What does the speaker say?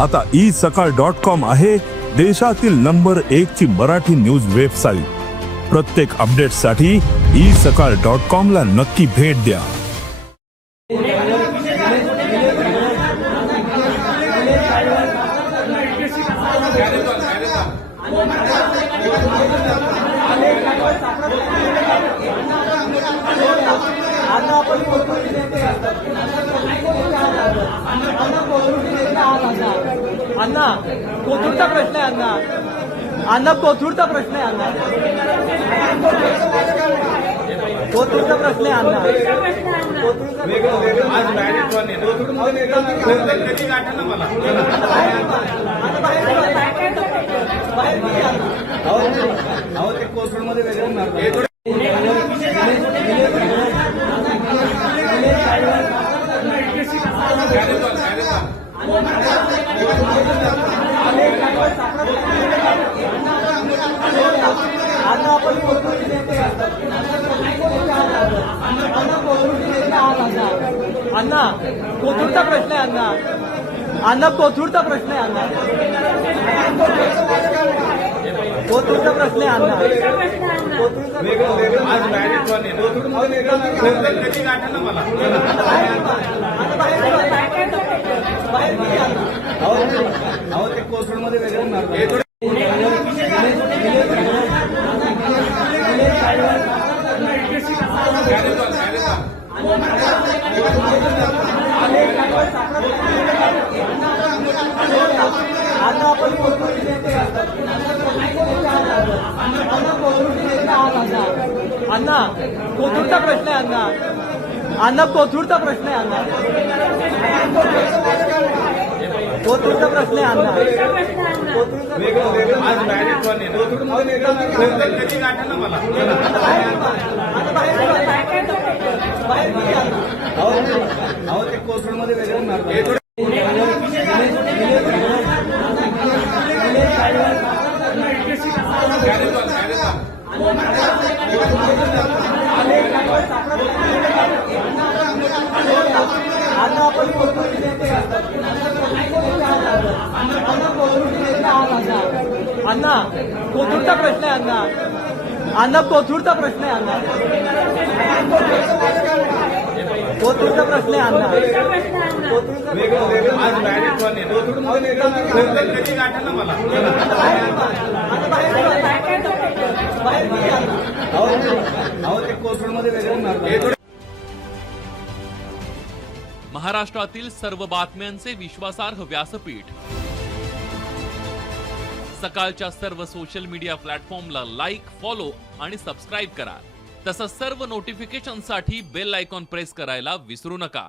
आता isakal.com आहे देशातील नंबर 1 ची मराठी न्यूज वेबसाईट। प्रत्येक अपडेटसाठी isakal.com ला नक्की भेट द्या। अण्णा कोथरूडचा प्रश्न आहे अण्णा, अण्णा कोथरूडचा प्रश्न आहे अण्णा, कोथरूडचा प्रश्न आहे अण्णा, कोथरूडमध्ये वेगळं अण्णा कोथरूडचा प्रश्न आहे अण्णा, अण्णा कोथरूडचा प्रश्न आहे अण्णा, कोथरूडचा प्रश्न आहे अण्णा, कोथरूडमध्ये वेगळं अण्णा कोथरूडचा प्रश्न आहे अण्णा, अण्णा कोथरूडचा प्रश्न आहे अण्णा, कोथरूडचा प्रश्न आहे अण्णा, कोथरूडमध्ये वेगळं अण्णा कोथरूडचा प्रश्न आहे अण्णा, अण्णा कोथरूडचा प्रश्न आहे अण्णा, कोथरूडचा प्रश्न आहे अण्णा, कोथरूडमध्ये वेगळं महाराष्ट्रातील सर्व बातम्यांचे विश्वासार्ह व्यासपीठ सकाळच्या सर्व सोशल मीडिया प्लॅटफॉर्मला लाईक, फॉलो आणि सबस्क्राईब करा। तसंच सर्व नोटिफिकेशनसाठी बेल आयकॉन प्रेस करायला विसरू नका।